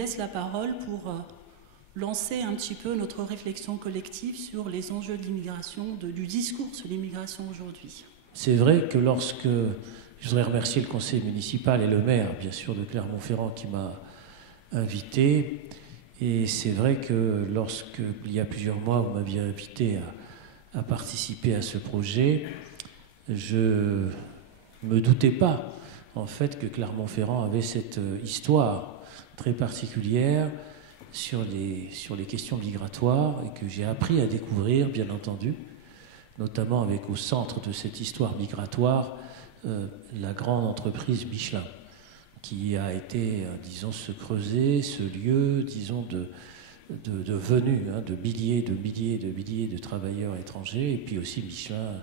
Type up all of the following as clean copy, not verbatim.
laisse la parole pour lancer un petit peu notre réflexion collective sur les enjeux de l'immigration, du discours sur l'immigration aujourd'hui. C'est vrai que lorsque... Je voudrais remercier le conseil municipal et le maire, bien sûr, de Clermont-Ferrand qui m'a invité. Et c'est vrai que lorsque, il y a plusieurs mois, vous m'aviez invité à participer à ce projet, je ne me doutais pas, en fait, que Clermont-Ferrand avait cette histoire très particulière sur les questions migratoires et que j'ai appris à découvrir, bien entendu, notamment avec au centre de cette histoire migratoire, la grande entreprise Michelin, qui a été, disons, se creuser, ce lieu, disons, de venue, de milliers de travailleurs étrangers, et puis aussi Michelin,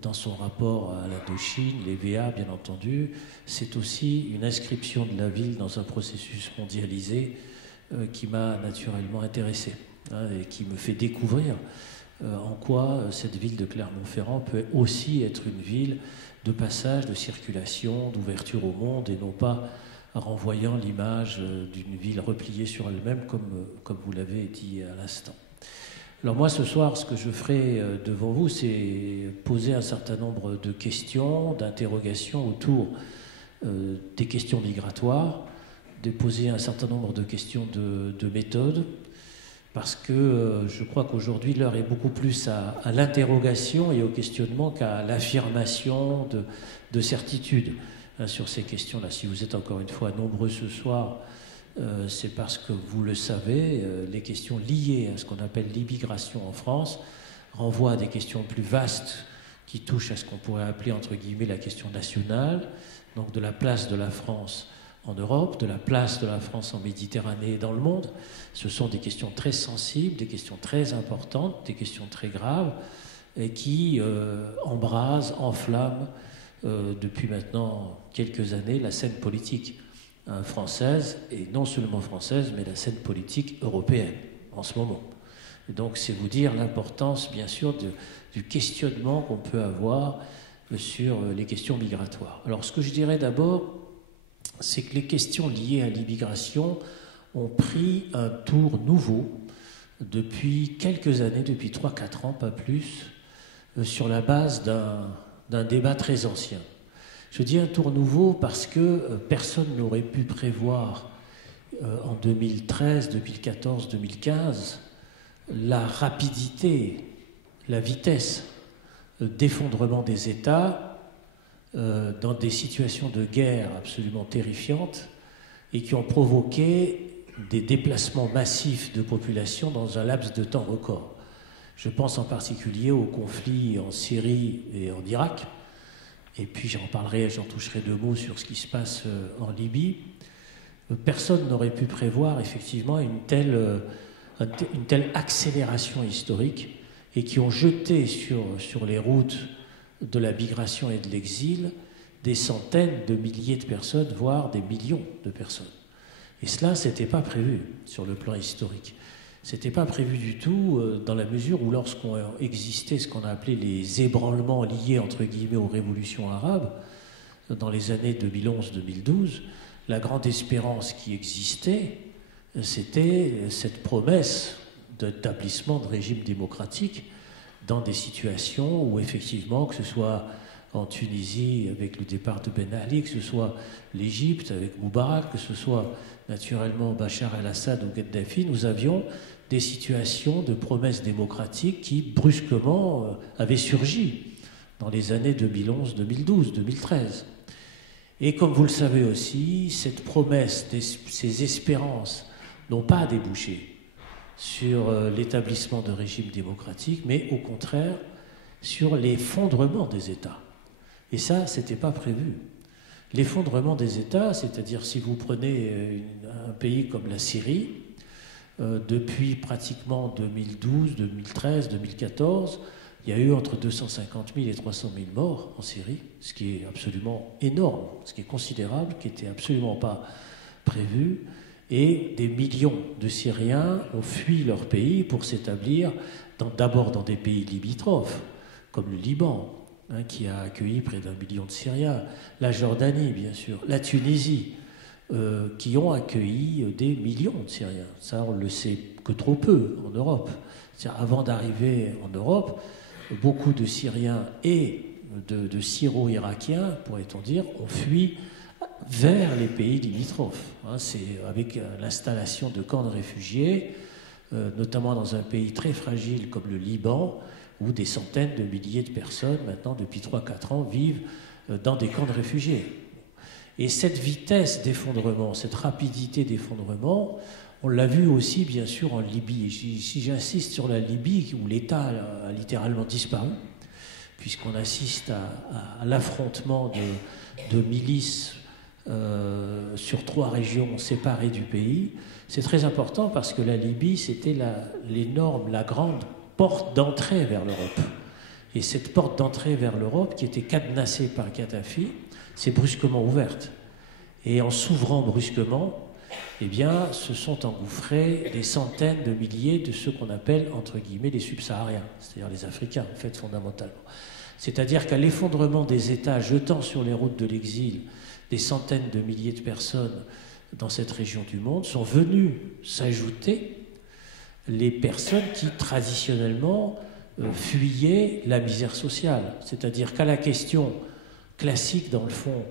dans son rapport à l'Indochine, les VA, bien entendu, c'est aussi une inscription de la ville dans un processus mondialisé qui m'a naturellement intéressé, et qui me fait découvrir en quoi cette ville de Clermont-Ferrand peut aussi être une ville de passage, de circulation, d'ouverture au monde, et non pas renvoyant l'image d'une ville repliée sur elle-même, comme vous l'avez dit à l'instant. Alors moi, ce soir, ce que je ferai devant vous, c'est poser un certain nombre de questions, d'interrogations autour des questions migratoires, de poser un certain nombre de questions de méthode, parce que je crois qu'aujourd'hui, l'heure est beaucoup plus à l'interrogation et au questionnement qu'à l'affirmation de certitude sur ces questions-là. Si vous êtes encore une fois nombreux ce soir, c'est parce que vous le savez, les questions liées à ce qu'on appelle l'immigration en France renvoient à des questions plus vastes qui touchent à ce qu'on pourrait appeler, entre guillemets, la question nationale, donc de la place de la France en Europe, de la place de la France en Méditerranée et dans le monde. Ce sont des questions très sensibles, des questions très importantes, des questions très graves, et qui embrasent, enflamment depuis maintenant quelques années la scène politique française, et non seulement française, mais la scène politique européenne en ce moment. Et donc c'est vous dire l'importance, bien sûr, du questionnement qu'on peut avoir sur les questions migratoires. Alors ce que je dirais d'abord, c'est que les questions liées à l'immigration ont pris un tour nouveau depuis quelques années, depuis 3-4 ans, pas plus, sur la base d'un débat très ancien. Je dis un tour nouveau parce que personne n'aurait pu prévoir en 2013, 2014, 2015 la rapidité, la vitesse d'effondrement des États dans des situations de guerre absolument terrifiantes et qui ont provoqué des déplacements massifs de population dans un laps de temps record. Je pense en particulier aux conflits en Syrie et en Irak, et puis j'en toucherai 2 mots sur ce qui se passe en Libye. Personne n'aurait pu prévoir effectivement une telle accélération historique, et qui ont jeté sur les routes de la migration et de l'exil des centaines de milliers de personnes, voire des millions de personnes. Et cela, ce n'était pas prévu sur le plan historique. Ce n'était pas prévu du tout dans la mesure où lorsqu'on existait ce qu'on a appelé les ébranlements liés, entre guillemets, aux révolutions arabes, dans les années 2011-2012, la grande espérance qui existait, c'était cette promesse d'établissement de régime démocratique dans des situations où effectivement, que ce soit en Tunisie avec le départ de Ben Ali, que ce soit l'Égypte avec Moubarak, que ce soit naturellement Bachar el-Assad ou Kadhafi, nous avions des situations de promesses démocratiques qui brusquement avaient surgi dans les années 2011, 2012, 2013. Et comme vous le savez aussi, cette promesse, ces espérances n'ont pas débouché sur l'établissement de régimes démocratiques, mais au contraire sur l'effondrement des États. Et ça, ce n'était pas prévu. L'effondrement des États, c'est-à-dire si vous prenez un pays comme la Syrie, depuis pratiquement 2012, 2013, 2014, il y a eu entre 250 000 et 300 000 morts en Syrie, ce qui est absolument énorme, ce qui est considérable, qui n'était absolument pas prévu. Et des millions de Syriens ont fui leur pays pour s'établir d'abord dans des pays limitrophes, comme le Liban, qui a accueilli près d'1 million de Syriens, la Jordanie, bien sûr, la Tunisie, qui ont accueilli des millions de Syriens. Ça, on le sait que trop peu en Europe. Avant d'arriver en Europe, beaucoup de Syriens et de Syro-Irakiens, pourrait-on dire, ont fui vers les pays limitrophes. C'est avec l'installation de camps de réfugiés, notamment dans un pays très fragile comme le Liban, où des centaines de milliers de personnes, maintenant depuis 3-4 ans, vivent dans des camps de réfugiés. Et cette vitesse d'effondrement, cette rapidité d'effondrement, on l'a vu aussi bien sûr en Libye. Et si j'insiste sur la Libye, où l'État a littéralement disparu, puisqu'on assiste à l'affrontement de milices sur 3 régions séparées du pays, c'est très important parce que la Libye, c'était la grande porte d'entrée vers l'Europe. Et cette porte d'entrée vers l'Europe, qui était cadenassée par Kadhafi, s'est brusquement ouverte. Et en s'ouvrant brusquement, eh bien, se sont engouffrés des centaines de milliers de ceux qu'on appelle, entre guillemets, les subsahariens, c'est-à-dire les Africains, en fait, fondamentalement. C'est-à-dire qu'à l'effondrement des États jetant sur les routes de l'exil des centaines de milliers de personnes dans cette région du monde, sont venues s'ajouter les personnes qui, traditionnellement, fuyaient la misère sociale. C'est-à-dire qu'à la question classique, dans le fond,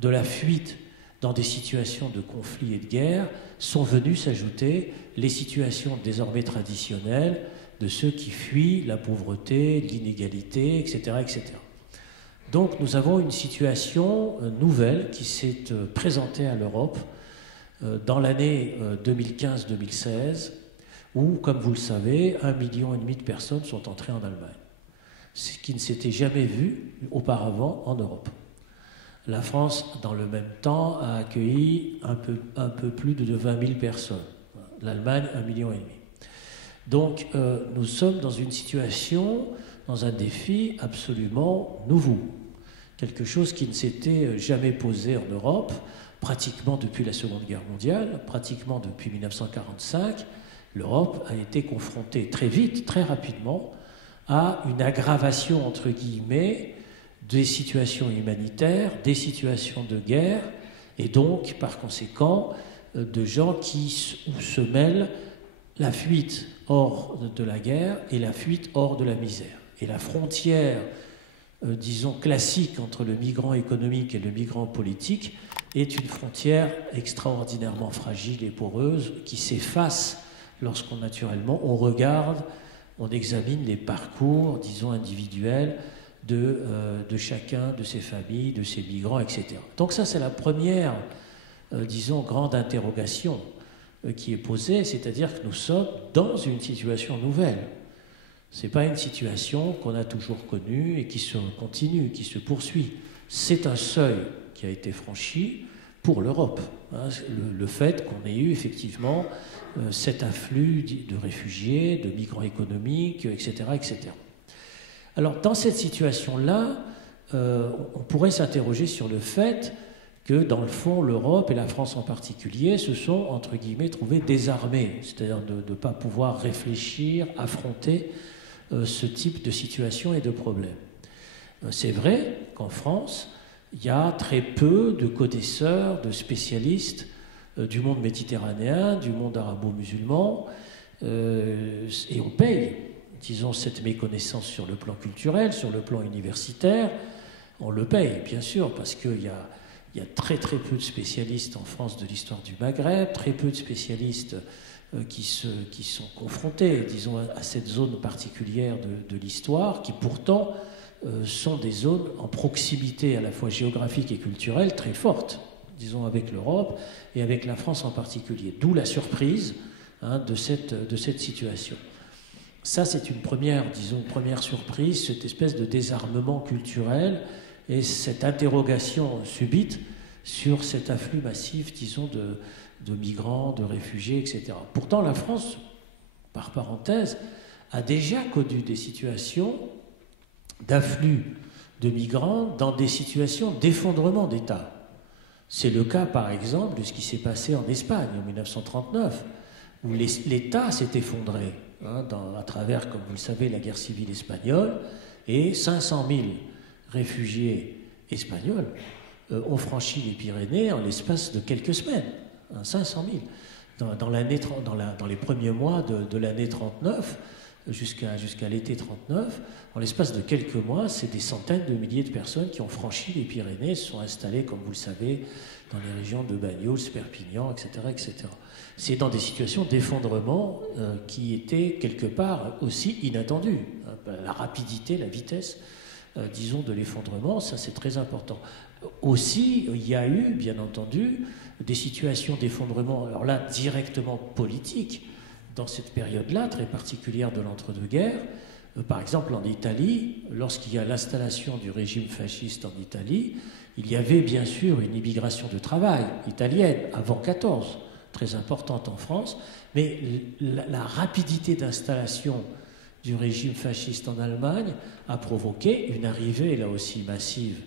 de la fuite dans des situations de conflit et de guerre, sont venues s'ajouter les situations désormais traditionnelles de ceux qui fuient la pauvreté, l'inégalité, etc., etc. Donc nous avons une situation nouvelle qui s'est présentée à l'Europe dans l'année 2015-2016, où, comme vous le savez, 1,5 million de personnes sont entrées en Allemagne, ce qui ne s'était jamais vu auparavant en Europe. La France, dans le même temps, a accueilli un peu plus de 20 000 personnes. L'Allemagne, 1,5 million. Donc, nous sommes dans une situation, dans un défi absolument nouveau. Quelque chose qui ne s'était jamais posé en Europe, pratiquement depuis la Seconde Guerre mondiale, pratiquement depuis 1945. L'Europe a été confrontée très vite, très rapidement, à une aggravation, entre guillemets, des situations humanitaires, des situations de guerre, et donc, par conséquent, de gens qui se mêlent la fuite hors de la guerre et la fuite hors de la misère. Et la frontière, disons, classique entre le migrant économique et le migrant politique est une frontière extraordinairement fragile et poreuse qui s'efface lorsqu'on, naturellement, on regarde, on examine les parcours, disons, individuels de chacun de ces familles, de ces migrants, etc. Donc ça, c'est la première, disons, grande interrogation qui est posée, c'est-à-dire que nous sommes dans une situation nouvelle. Ce n'est pas une situation qu'on a toujours connue et qui se continue, qui se poursuit. C'est un seuil qui a été franchi pour l'Europe. Le fait qu'on ait eu effectivement cet afflux de réfugiés, de migrants économiques, etc., etc. Alors, dans cette situation-là, on pourrait s'interroger sur le fait que, dans le fond, l'Europe, et la France en particulier, se sont, entre guillemets, trouvés désarmés, c'est-à-dire de ne pas pouvoir réfléchir, affronter ce type de situation et de problème. C'est vrai qu'en France, il y a très peu de connaisseurs, de spécialistes du monde méditerranéen, du monde arabo-musulman, et on paye, disons, cette méconnaissance sur le plan culturel, sur le plan universitaire. On le paye, bien sûr, parce qu'il y a très très peu de spécialistes en France de l'histoire du Maghreb, très peu de spécialistes qui sont confrontés, disons, à cette zone particulière de l'histoire, qui pourtant sont des zones en proximité à la fois géographique et culturelle très fortes, disons, avec l'Europe et avec la France en particulier. D'où la surprise de cette situation. Ça, c'est une première surprise, cette espèce de désarmement culturel et cette interrogation subite sur cet afflux massif, disons, de migrants, de réfugiés, etc. Pourtant, la France, par parenthèse, a déjà connu des situations d'afflux de migrants dans des situations d'effondrement d'État. C'est le cas, par exemple, de ce qui s'est passé en Espagne en 1939, où l'État s'est effondré à travers, comme vous le savez, la guerre civile espagnole, et 500 000 réfugiés espagnols ont franchi les Pyrénées en l'espace de quelques semaines, 500 000. Dans les premiers mois de l'année 39, jusqu'à l'été 39, en l'espace de quelques mois, c'est des centaines de milliers de personnes qui ont franchi les Pyrénées, se sont installées, comme vous le savez, dans les régions de Bagnols, Perpignan, etc., etc. C'est dans des situations d'effondrement qui étaient quelque part aussi inattendues. La rapidité, la vitesse, disons, de l'effondrement, ça c'est très important. Aussi, il y a eu, bien entendu, des situations d'effondrement, alors là, directement politiques, dans cette période-là, très particulière de l'entre-deux-guerres. Par exemple, en Italie, lorsqu'il y a l'installation du régime fasciste en Italie, il y avait bien sûr une immigration de travail italienne, avant 14, très importante en France, mais la rapidité d'installation du régime fasciste en Allemagne a provoqué une arrivée, là aussi massive,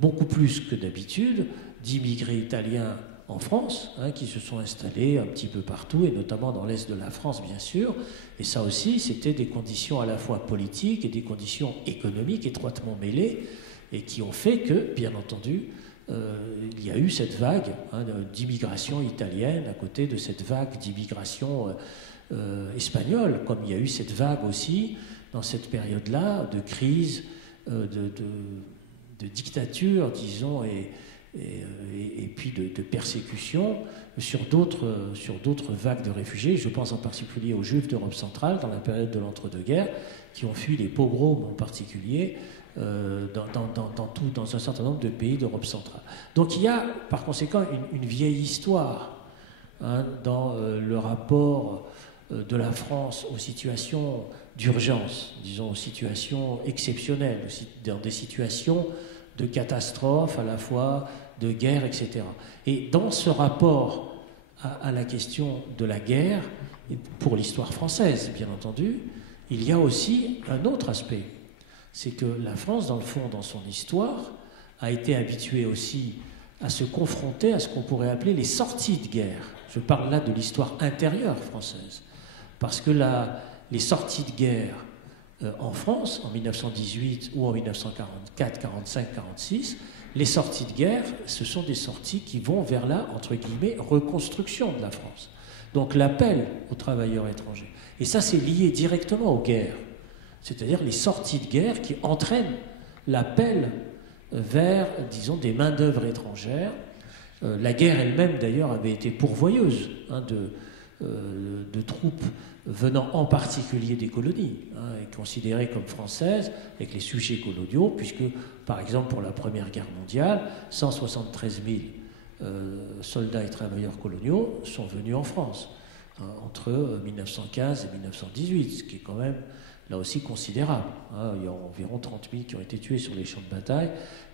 beaucoup plus que d'habitude, d'immigrés italiens en France, qui se sont installés un petit peu partout, et notamment dans l'est de la France, bien sûr. Et ça aussi, c'était des conditions à la fois politiques et des conditions économiques étroitement mêlées, et qui ont fait que, bien entendu, il y a eu cette vague d'immigration italienne à côté de cette vague d'immigration espagnole, comme il y a eu cette vague aussi, dans cette période-là, de crise, de dictature, disons, et puis de persécution sur d'autres vagues de réfugiés. Je pense en particulier aux Juifs d'Europe centrale dans la période de l'entre-deux-guerres, qui ont fui les pogroms en particulier dans un certain nombre de pays d'Europe centrale. Donc il y a par conséquent une vieille histoire dans le rapport de la France aux situations d'urgence, disons aux situations exceptionnelles, dans des situations de catastrophe à la fois, de guerre, etc. Et dans ce rapport à la question de la guerre, et pour l'histoire française, bien entendu, il y a aussi un autre aspect. C'est que la France, dans le fond, dans son histoire, a été habituée aussi à se confronter à ce qu'on pourrait appeler les sorties de guerre. Je parle là de l'histoire intérieure française. Parce que les sorties de guerre en France, en 1918 ou en 1944, 45, 46, les sorties de guerre, ce sont des sorties qui vont vers la, entre guillemets, reconstruction de la France. Donc l'appel aux travailleurs étrangers. Et ça, c'est lié directement aux guerres. C'est-à-dire les sorties de guerre qui entraînent l'appel vers, disons, des main-d'œuvre étrangères. La guerre elle-même, d'ailleurs, avait été pourvoyeuse de troupes venant en particulier des colonies, et considérées comme françaises, avec les sujets coloniaux, puisque, par exemple, pour la Première Guerre mondiale, 173 000 soldats et travailleurs coloniaux sont venus en France, entre 1915 et 1918, ce qui est quand même, là aussi, considérable. Il y a environ 30 000 qui ont été tués sur les champs de bataille.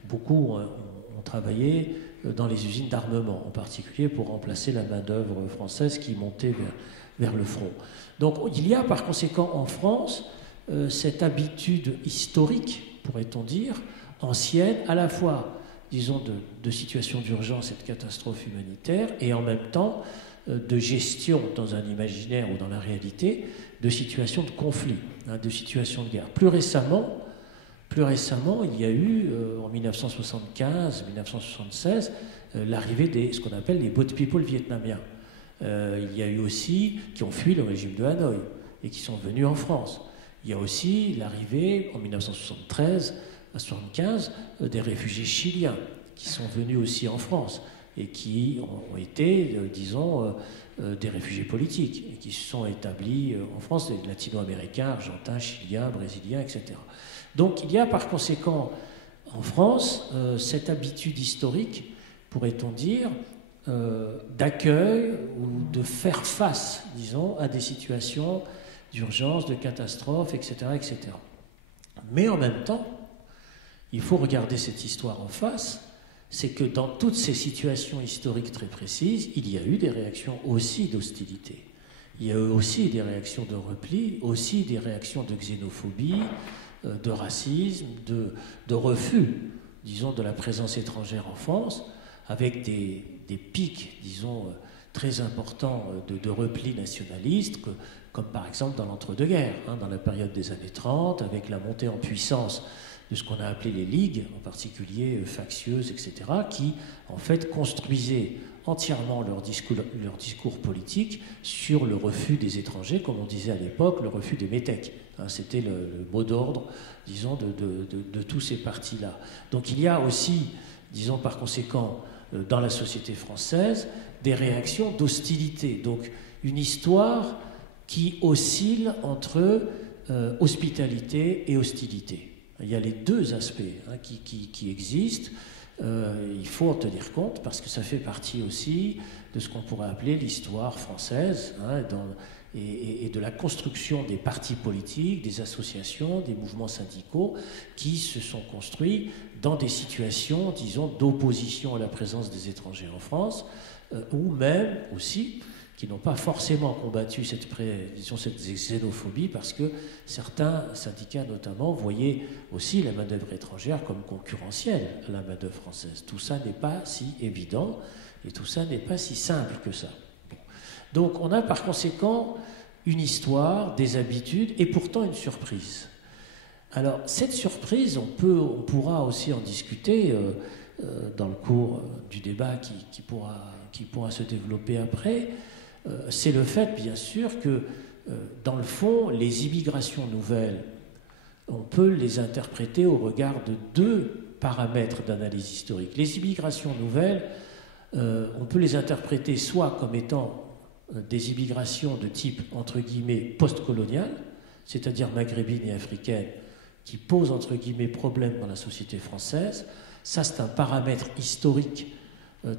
Beaucoup ont travaillé dans les usines d'armement, en particulier pour remplacer la main-d'œuvre française qui montait vers le front. Donc il y a par conséquent en France cette habitude historique, pourrait-on dire, ancienne, à la fois, disons, de situation d'urgence et de catastrophe humanitaire, et en même temps de gestion dans un imaginaire ou dans la réalité de situations de conflit, de situations de guerre. Plus récemment, il y a eu, en 1975-1976, l'arrivée de ce qu'on appelle les boat people vietnamiens. Il y a eu aussi qui ont fui le régime de Hanoï et qui sont venus en France. Il y a aussi l'arrivée, en 1973 à 1975, des réfugiés chiliens qui sont venus aussi en France et qui ont été, disons, des réfugiés politiques et qui se sont établis en France, des latino-américains, argentins, chiliens, brésiliens, etc. Donc il y a par conséquent en France cette habitude historique, pourrait-on dire, d'accueil ou de faire face, disons, à des situations d'urgence, de catastrophe, etc., etc. Mais en même temps, il faut regarder cette histoire en face, c'est que dans toutes ces situations historiques très précises, il y a eu des réactions aussi d'hostilité. Il y a eu aussi des réactions de repli, aussi des réactions de xénophobie, de racisme, de refus, disons, de la présence étrangère en France, avec des pics, disons, très importants de repli nationaliste, comme par exemple dans l'entre-deux-guerres, dans la période des années 30, avec la montée en puissance de ce qu'on a appelé les ligues, en particulier factieuses, etc., qui en fait construisaient entièrement leur discours politique sur le refus des étrangers, comme on disait à l'époque, le refus des métèques. C'était le mot d'ordre, disons, de tous ces partis-là. Donc il y a aussi, disons par conséquent, dans la société française, des réactions d'hostilité. Donc une histoire qui oscille entre hospitalité et hostilité. Il y a les deux aspects qui existent. Il faut en tenir compte parce que ça fait partie aussi de ce qu'on pourrait appeler l'histoire française et de la construction des partis politiques, des associations, des mouvements syndicaux qui se sont construits dans des situations, disons, d'opposition à la présence des étrangers en France, ou même aussi qui n'ont pas forcément combattu cette xénophobie parce que certains syndicats notamment voyaient aussi la main-d'œuvre étrangère comme concurrentielle à la main-d'œuvre française. Tout ça n'est pas si évident et tout ça n'est pas si simple que ça. Donc on a par conséquent une histoire, des habitudes et pourtant une surprise. Alors cette surprise, on pourra aussi en discuter dans le cours du débat qui pourra se développer après. C'est le fait, bien sûr, que, dans le fond, les immigrations nouvelles, on peut les interpréter au regard de deux paramètres d'analyse historique. Les immigrations nouvelles, on peut les interpréter soit comme étant des immigrations de type, entre guillemets, post-colonial, c'est-à-dire maghrébine et africaine, qui posent, entre guillemets, problème dans la société française. Ça, c'est un paramètre historique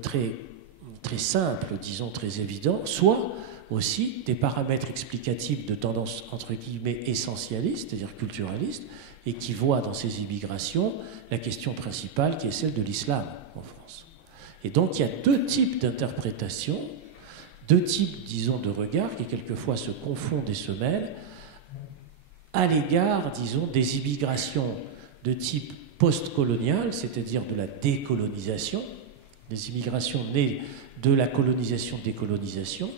très simple, disons très évident, soit aussi des paramètres explicatifs de tendance entre guillemets essentialiste, c'est-à-dire culturaliste, et qui voient dans ces immigrations la question principale qui est celle de l'islam en France. Et donc il y a deux types d'interprétations, deux types, disons, de regards qui quelquefois se confondent et se mêlent à l'égard, disons, des immigrations de type post-colonial, c'est-à-dire de la décolonisation, des immigrations nées de la colonisation-décolonisation,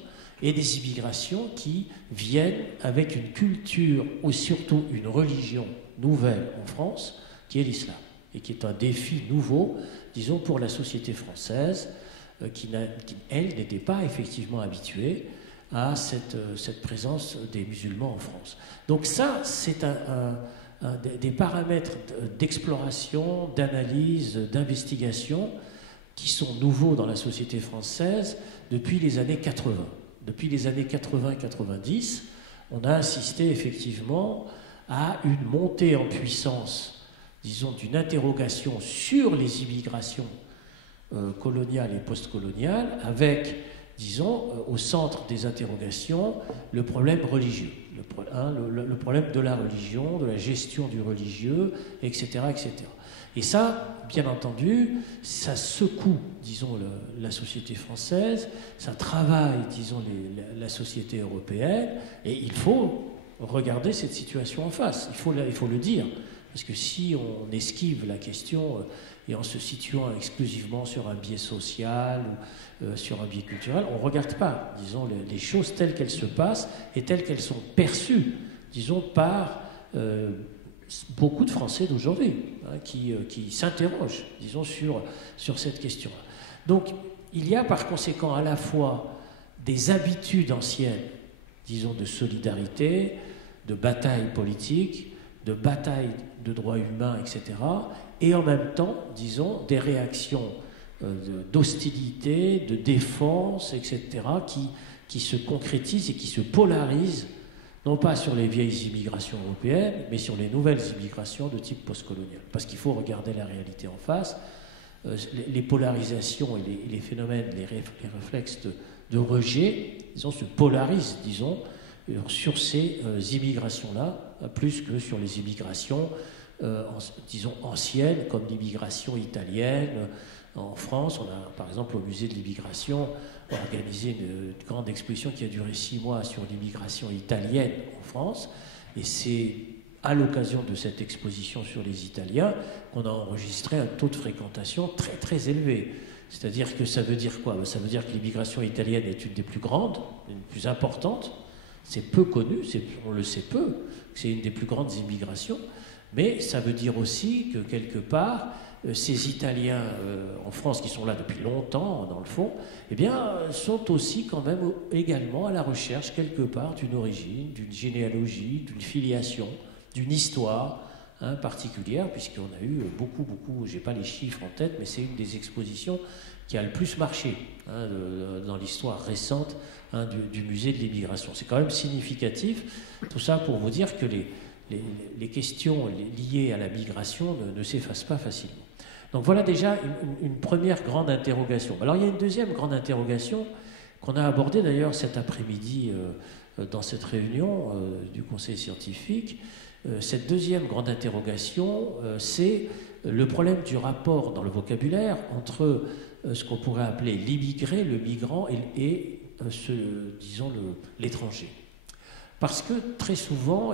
et des immigrations qui viennent avec une culture ou surtout une religion nouvelle en France, qui est l'islam, et qui est un défi nouveau, disons, pour la société française, qui elle, n'était pas effectivement habituée à cette présence des musulmans en France. Donc ça, c'est des paramètres d'exploration, d'analyse, d'investigation qui sont nouveaux dans la société française depuis les années 80. Depuis les années 80-90, on a assisté effectivement à une montée en puissance, disons, d'une interrogation sur les immigrations coloniales et postcoloniales, avec, disons, au centre des interrogations, le problème religieux, le problème de la religion, de la gestion du religieux, etc., etc. Et ça, bien entendu, ça secoue, disons, la société française, ça travaille, disons, la société européenne, et il faut regarder cette situation en face, il faut le dire, parce que si on esquive la question et en se situant exclusivement sur un biais social ou sur un biais culturel, on ne regarde pas, disons, les choses telles qu'elles se passent et telles qu'elles sont perçues, disons, par beaucoup de Français d'aujourd'hui, qui s'interrogent, disons, sur cette question-là. Donc, il y a par conséquent à la fois des habitudes anciennes, disons, de solidarité, de bataille politique, de bataille de droits humains, etc., et en même temps, disons, des réactions d'hostilité, de défense, etc., qui se concrétisent et qui se polarisent, non pas sur les vieilles immigrations européennes, mais sur les nouvelles immigrations de type postcolonial. Parce qu'il faut regarder la réalité en face. Les polarisations et les phénomènes, les réflexes de rejet, disons, se polarisent, disons, sur ces immigrations-là, plus que sur les immigrations, disons, anciennes, comme l'immigration italienne. En France, on a, par exemple, au musée de l'immigration, organisé une grande exposition qui a duré 6 mois sur l'immigration italienne en France. Et c'est à l'occasion de cette exposition sur les Italiens qu'on a enregistré un taux de fréquentation très, très élevé. C'est-à-dire que ça veut dire quoi? Ça veut dire que l'immigration italienne est une des plus grandes, une des plus importantes. C'est peu connu, on le sait peu, que c'est une des plus grandes immigrations. Mais ça veut dire aussi que quelque part, ces Italiens en France qui sont là depuis longtemps, dans le fond, eh bien, sont aussi quand même également à la recherche quelque part d'une origine, d'une généalogie, d'une filiation, d'une histoire particulière, puisqu'on a eu beaucoup, je n'ai pas les chiffres en tête, mais c'est une des expositions qui a le plus marché dans l'histoire récente du musée de l'immigration. C'est quand même significatif, tout ça pour vous dire que les questions liées à la migration ne s'effacent pas facilement. Donc voilà déjà une première grande interrogation. Alors il y a une deuxième grande interrogation qu'on a abordée d'ailleurs cet après-midi dans cette réunion du Conseil scientifique. Cette deuxième grande interrogation, c'est le problème du rapport dans le vocabulaire entre ce qu'on pourrait appeler l'immigré, le migrant et disons l'étranger. Parce que très souvent,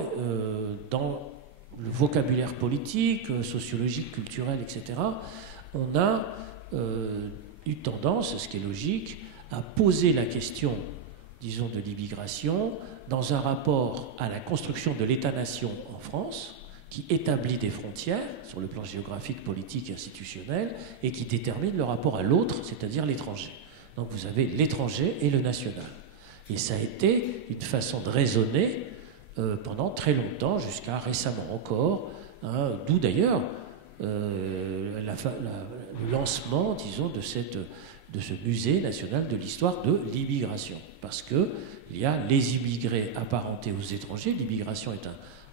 dans le vocabulaire politique, sociologique, culturel, etc., on a eu tendance, ce qui est logique, à poser la question, disons, de l'immigration dans un rapport à la construction de l'État-nation en France, qui établit des frontières sur le plan géographique, politique et institutionnel, et qui détermine le rapport à l'autre, c'est-à-dire l'étranger. Donc vous avez l'étranger et le national. Et ça a été une façon de raisonner pendant très longtemps, jusqu'à récemment encore, d'où d'ailleurs le lancement, disons, de ce musée national de l'histoire de l'immigration. Parce qu'il y a les immigrés apparentés aux étrangers, l'immigration est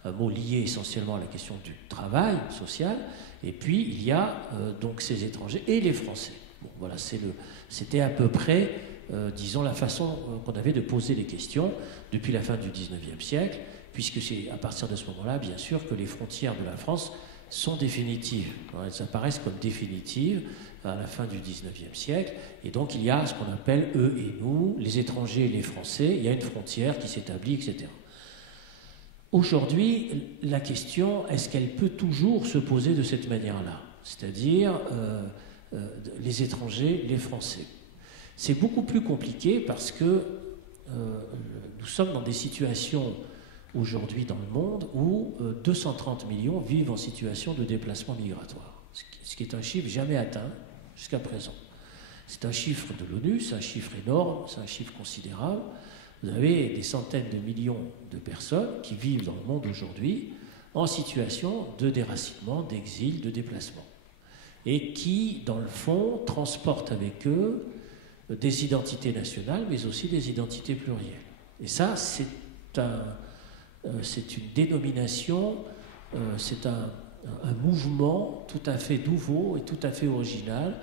un mot lié essentiellement à la question du travail social, et puis il y a donc ces étrangers et les Français. Bon, voilà, c'était à peu près, disons, la façon qu'on avait de poser les questions depuis la fin du XIXe siècle, puisque c'est à partir de ce moment-là, bien sûr, que les frontières de la France sont définitives. Elles apparaissent comme définitives à la fin du XIXe siècle, et donc il y a ce qu'on appelle eux et nous, les étrangers et les Français, il y a une frontière qui s'établit, etc. Aujourd'hui, la question, est-ce qu'elle peut toujours se poser de cette manière-là? C'est-à-dire les étrangers, les Français. C'est beaucoup plus compliqué parce que nous sommes dans des situations aujourd'hui dans le monde où 230 millions vivent en situation de déplacement migratoire, ce qui est un chiffre jamais atteint jusqu'à présent. C'est un chiffre de l'ONU, c'est un chiffre énorme, c'est un chiffre considérable. Vous avez des centaines de millions de personnes qui vivent dans le monde aujourd'hui en situation de déracinement, d'exil, de déplacement, et qui, dans le fond, transportent avec eux des identités nationales, mais aussi des identités plurielles. Et ça, c'est une dénomination, c'est un mouvement tout à fait nouveau et tout à fait original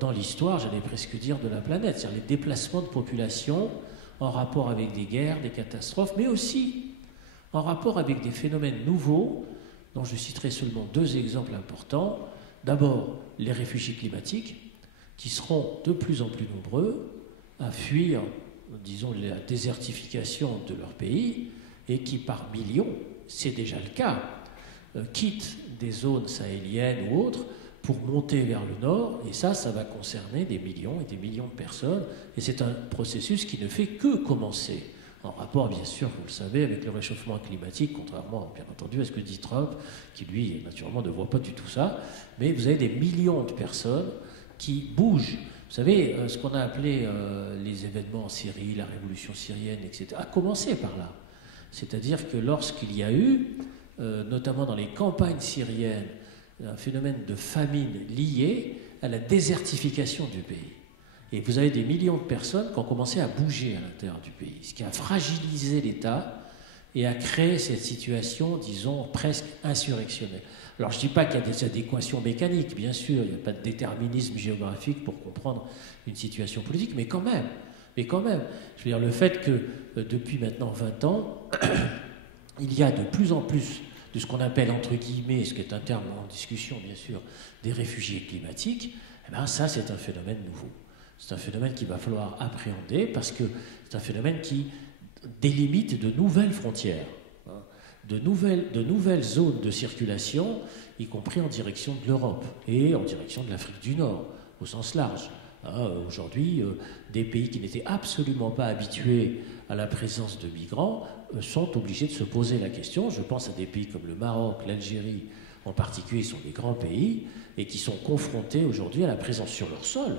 dans l'histoire, j'allais presque dire, de la planète. C'est-à-dire les déplacements de population en rapport avec des guerres, des catastrophes, mais aussi en rapport avec des phénomènes nouveaux, dont je citerai seulement deux exemples importants. D'abord, les réfugiés climatiques, qui seront de plus en plus nombreux à fuir, disons, la désertification de leur pays, et qui, par millions, c'est déjà le cas, quittent des zones sahéliennes ou autres pour monter vers le nord, et ça va concerner des millions et des millions de personnes, et c'est un processus qui ne fait que commencer, en rapport, bien sûr, vous le savez, avec le réchauffement climatique, contrairement, bien entendu, à ce que dit Trump, qui, lui, naturellement, ne voit pas du tout ça, mais vous avez des millions de personnes qui bougent. Vous savez, ce qu'on a appelé les événements en Syrie, la révolution syrienne, etc., a commencé par là. C'est-à-dire que lorsqu'il y a eu, notamment dans les campagnes syriennes, un phénomène de famine lié à la désertification du pays. Et vous avez des millions de personnes qui ont commencé à bouger à l'intérieur du pays, ce qui a fragilisé l'État et a créé cette situation, disons, presque insurrectionnelle. Alors je ne dis pas qu'il y a des adéquations mécaniques, bien sûr, il n'y a pas de déterminisme géographique pour comprendre une situation politique, mais quand même, je veux dire, le fait que depuis maintenant 20 ans, il y a de plus en plus de ce qu'on appelle, entre guillemets, ce qui est un terme en discussion, bien sûr, des réfugiés climatiques, eh bien ça, c'est un phénomène nouveau. C'est un phénomène qu'il va falloir appréhender parce que c'est un phénomène qui délimite de nouvelles frontières, de nouvelles zones de circulation, y compris en direction de l'Europe et en direction de l'Afrique du Nord, au sens large. Aujourd'hui, des pays qui n'étaient absolument pas habitués à la présence de migrants sont obligés de se poser la question. Je pense à des pays comme le Maroc, l'Algérie en particulier, sont des grands pays et qui sont confrontés aujourd'hui à la présence sur leur sol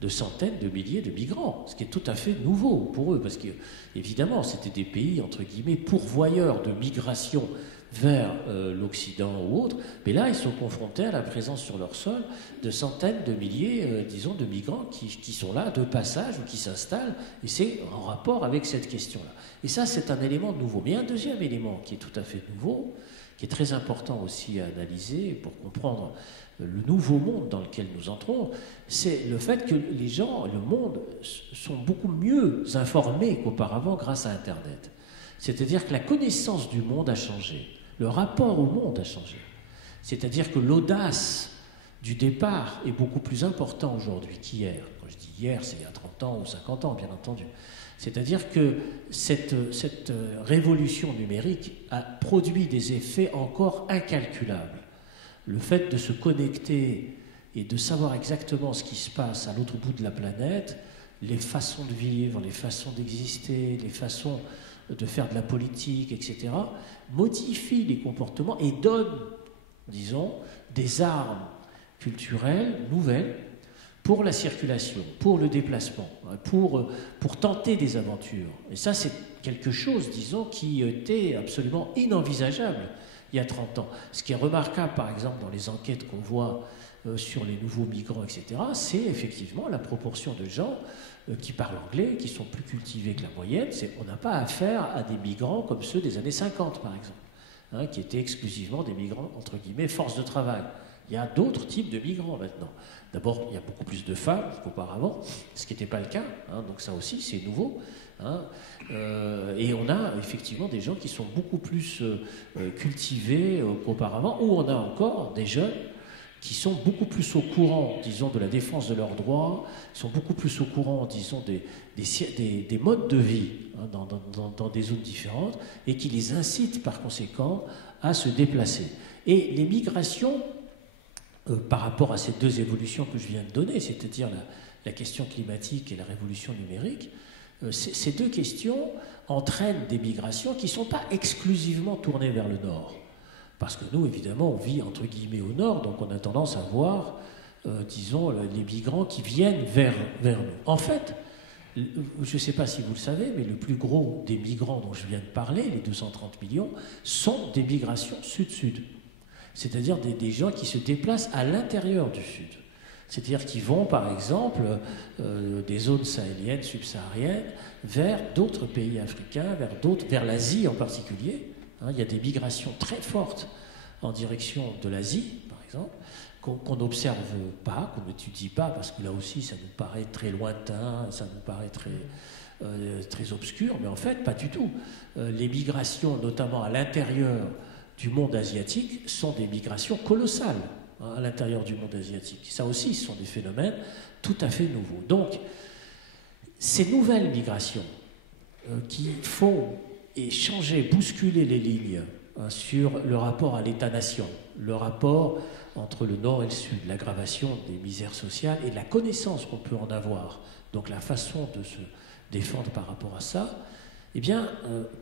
de centaines de milliers de migrants, ce qui est tout à fait nouveau pour eux, parce que, évidemment, c'était des pays, entre guillemets, pourvoyeurs de migration vers l'Occident ou autre, mais là, ils sont confrontés à la présence sur leur sol de centaines de milliers, disons, de migrants qui sont là de passage ou qui s'installent, et c'est en rapport avec cette question-là. Et ça, c'est un élément nouveau. Mais un deuxième élément qui est tout à fait nouveau, qui est très important aussi à analyser pour comprendre le nouveau monde dans lequel nous entrons, c'est le fait que les gens, le monde, sont beaucoup mieux informés qu'auparavant grâce à Internet. C'est-à-dire que la connaissance du monde a changé, le rapport au monde a changé. C'est-à-dire que l'audace du départ est beaucoup plus important aujourd'hui qu'hier. Quand je dis hier, c'est il y a 30 ans ou 50 ans, bien entendu. C'est-à-dire que cette révolution numérique a produit des effets encore incalculables. Le fait de se connecter et de savoir exactement ce qui se passe à l'autre bout de la planète, les façons de vivre, les façons d'exister, les façons de faire de la politique, etc., modifie les comportements et donne, disons, des armes culturelles nouvelles pour la circulation, pour le déplacement, pour tenter des aventures. Et ça, c'est quelque chose, disons, qui était absolument inenvisageable il y a 30 ans. Ce qui est remarquable, par exemple, dans les enquêtes qu'on voit sur les nouveaux migrants, etc., c'est effectivement la proportion de gens qui parlent anglais, qui sont plus cultivés que la moyenne. On n'a pas affaire à des migrants comme ceux des années 50, par exemple, qui étaient exclusivement des migrants, entre guillemets, force de travail. Il y a d'autres types de migrants maintenant. D'abord, il y a beaucoup plus de femmes qu'auparavant, ce qui n'était pas le cas, donc ça aussi, c'est nouveau. Et on a effectivement des gens qui sont beaucoup plus cultivés qu'auparavant, ou on a encore des jeunes qui sont beaucoup plus au courant, disons, de la défense de leurs droits, sont beaucoup plus au courant, disons, des modes de vie dans des zones différentes, et qui les incitent par conséquent à se déplacer. Et les migrations, par rapport à ces deux évolutions que je viens de donner, c'est-à-dire la question climatique et la révolution numérique, ces deux questions entraînent des migrations qui ne sont pas exclusivement tournées vers le nord. Parce que nous, évidemment, on vit entre guillemets au nord, donc on a tendance à voir, disons, les migrants qui viennent vers nous. En fait, je ne sais pas si vous le savez, mais le plus gros des migrants dont je viens de parler, les 230 millions, sont des migrations sud-sud. C'est-à-dire des gens qui se déplacent à l'intérieur du Sud. C'est-à-dire qu'ils vont, par exemple, des zones sahéliennes, subsahariennes, vers d'autres pays africains, vers l'Asie en particulier. Il y a des migrations très fortes en direction de l'Asie, par exemple, qu'on n'observe pas, qu'on n'étudie pas, parce que là aussi, ça nous paraît très lointain, ça nous paraît très obscur, mais en fait, pas du tout. Les migrations, notamment à l'intérieur du monde asiatique, sont des migrations colossales à l'intérieur du monde asiatique. Ça aussi, ce sont des phénomènes tout à fait nouveaux. Donc, ces nouvelles migrations qui font changer, bousculer les lignes sur le rapport à l'État-nation, le rapport entre le Nord et le Sud, l'aggravation des misères sociales et la connaissance qu'on peut en avoir, donc la façon de se défendre par rapport à ça, eh bien,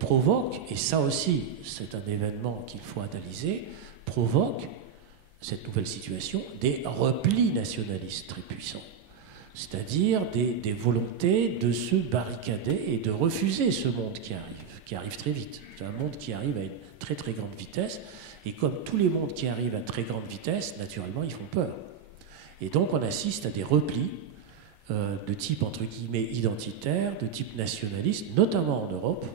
provoque, et ça aussi, c'est un événement qu'il faut analyser, provoque, cette nouvelle situation, des replis nationalistes très puissants. C'est-à-dire des volontés de se barricader et de refuser ce monde qui arrive très vite. C'est un monde qui arrive à une très très grande vitesse, et comme tous les mondes qui arrivent à très grande vitesse, naturellement, ils font peur. Et donc, on assiste à des replis de type, entre guillemets, identitaire, de type nationaliste, notamment en Europe,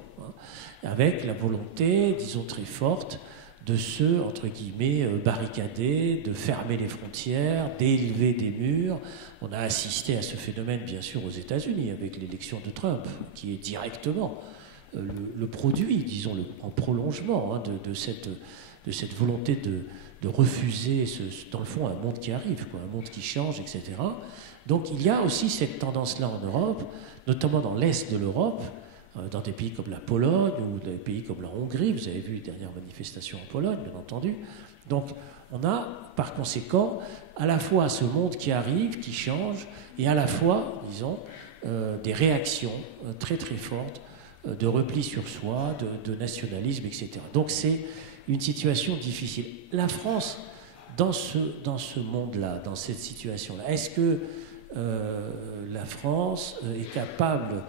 avec la volonté, disons, très forte de se, entre guillemets, barricader, de fermer les frontières, d'élever des murs. On a assisté à ce phénomène, bien sûr, aux États-Unis, avec l'élection de Trump, qui est directement le produit, disons, en prolongement de cette volonté de refuser, dans le fond, un monde qui arrive, un monde qui change, etc. Donc il y a aussi cette tendance-là en Europe, notamment dans l'Est de l'Europe, dans des pays comme la Pologne ou des pays comme la Hongrie. Vous avez vu les dernières manifestations en Pologne, bien entendu. Donc on a, par conséquent, à la fois ce monde qui arrive, qui change, et à la fois, disons, des réactions très très fortes de repli sur soi, de nationalisme, etc. Donc c'est une situation difficile. La France, dans ce monde-là, dans cette situation-là, est-ce que la France est capable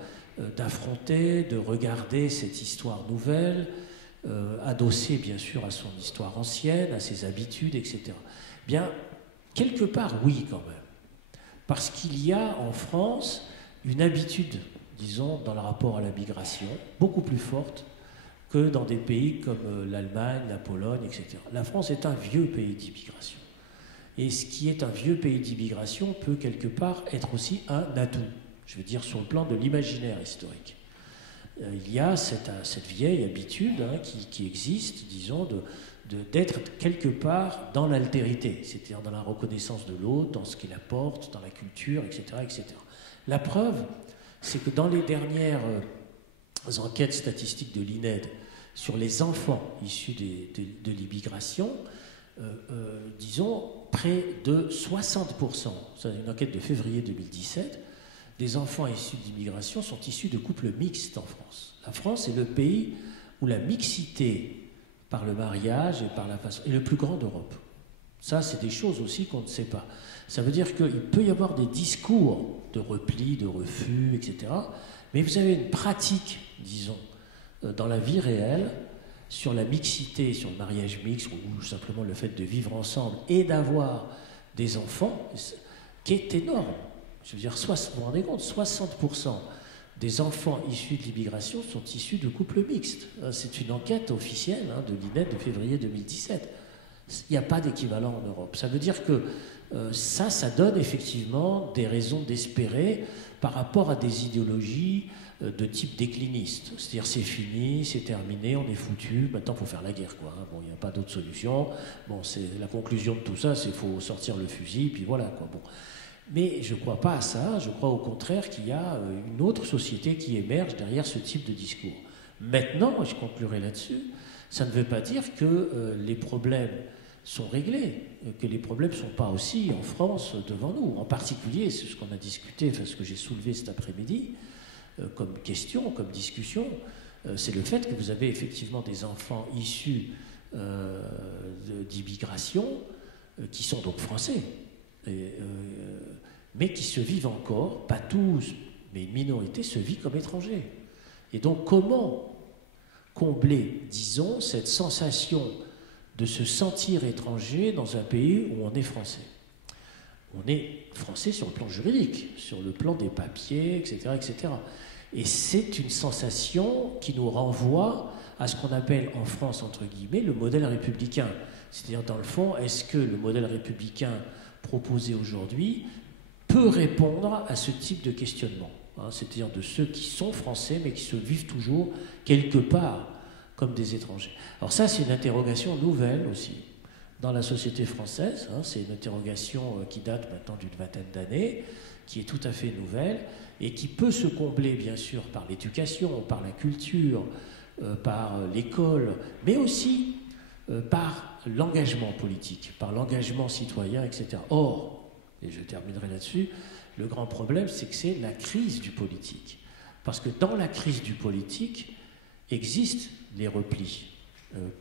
d'affronter, de regarder cette histoire nouvelle, adossée bien sûr à son histoire ancienne, à ses habitudes, etc. Bien, quelque part, oui quand même. Parce qu'il y a en France une habitude, disons, dans le rapport à la migration, beaucoup plus forte que dans des pays comme l'Allemagne, la Pologne, etc. La France est un vieux pays d'immigration. Et ce qui est un vieux pays d'immigration peut quelque part être aussi un atout, je veux dire sur le plan de l'imaginaire historique. Il y a cette vieille habitude qui existe, disons, d'être quelque part dans l'altérité, c'est-à-dire dans la reconnaissance de l'autre, dans ce qu'il apporte, dans la culture, etc., etc. La preuve, c'est que dans les dernières enquêtes statistiques de l'INED sur les enfants issus de l'immigration, disons, près de 60%, c'est une enquête de février 2017, des enfants issus de l'immigration sont issus de couples mixtes en France. La France est le pays où la mixité par le mariage et par la façon est le plus grand d'Europe. Ça, c'est des choses aussi qu'on ne sait pas. Ça veut dire qu'il peut y avoir des discours de repli, de refus, etc. Mais vous avez une pratique, disons, dans la vie réelle, sur la mixité, sur le mariage mixte, ou simplement le fait de vivre ensemble et d'avoir des enfants, qui est énorme. Je veux dire, vous vous rendez compte, 60% des enfants issus de l'immigration sont issus de couples mixtes. C'est une enquête officielle de l'INED de février 2017. Il n'y a pas d'équivalent en Europe. Ça veut dire que ça donne effectivement des raisons d'espérer par rapport à des idéologies de type décliniste. C'est-à-dire c'est fini, c'est terminé, on est foutu, maintenant il faut faire la guerre, quoi. Bon, il n'y a pas d'autre solution. Bon, c'est la conclusion de tout ça, c'est qu'il faut sortir le fusil, puis voilà, quoi. Bon. Mais je ne crois pas à ça, je crois au contraire qu'il y a une autre société qui émerge derrière ce type de discours. Maintenant, je conclurai là-dessus, ça ne veut pas dire que les problèmes sont réglés, que les problèmes ne sont pas aussi en France devant nous. En particulier, c'est ce qu'on a discuté, enfin ce que j'ai soulevé cet après-midi, comme question, comme discussion, c'est le fait que vous avez effectivement des enfants issus d'immigration qui sont donc français, mais qui se vivent encore, pas tous, mais une minorité se vit comme étrangers. Et donc comment combler, disons, cette sensation de se sentir étranger dans un pays où on est français? On est français sur le plan juridique, sur le plan des papiers, etc., etc. Et c'est une sensation qui nous renvoie à ce qu'on appelle en France, entre guillemets, le modèle républicain. C'est-à-dire, dans le fond, est-ce que le modèle républicain proposé aujourd'hui peut répondre à ce type de questionnement, c'est-à-dire de ceux qui sont français, mais qui se vivent toujours quelque part comme des étrangers. Alors ça, c'est une interrogation nouvelle aussi dans la société française. C'est une interrogation qui date maintenant d'une vingtaine d'années, qui est tout à fait nouvelle et qui peut se combler, bien sûr, par l'éducation, par la culture, par l'école, mais aussi par l'engagement politique, par l'engagement citoyen, etc. Or, et je terminerai là-dessus, le grand problème, c'est que c'est la crise du politique. Parce que dans la crise du politique existent les replis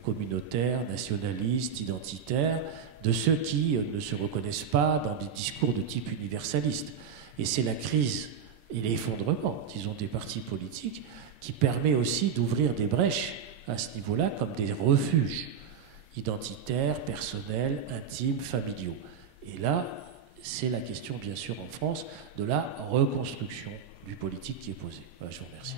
communautaires, nationalistes, identitaires, de ceux qui ne se reconnaissent pas dans des discours de type universaliste. Et c'est la crise et l'effondrement, disons, des partis politiques qui permet aussi d'ouvrir des brèches à ce niveau-là comme des refuges identitaires, personnels, intimes, familiaux. Et là, c'est la question, bien sûr, en France, de la reconstruction du politique qui est posée. Voilà, je vous remercie.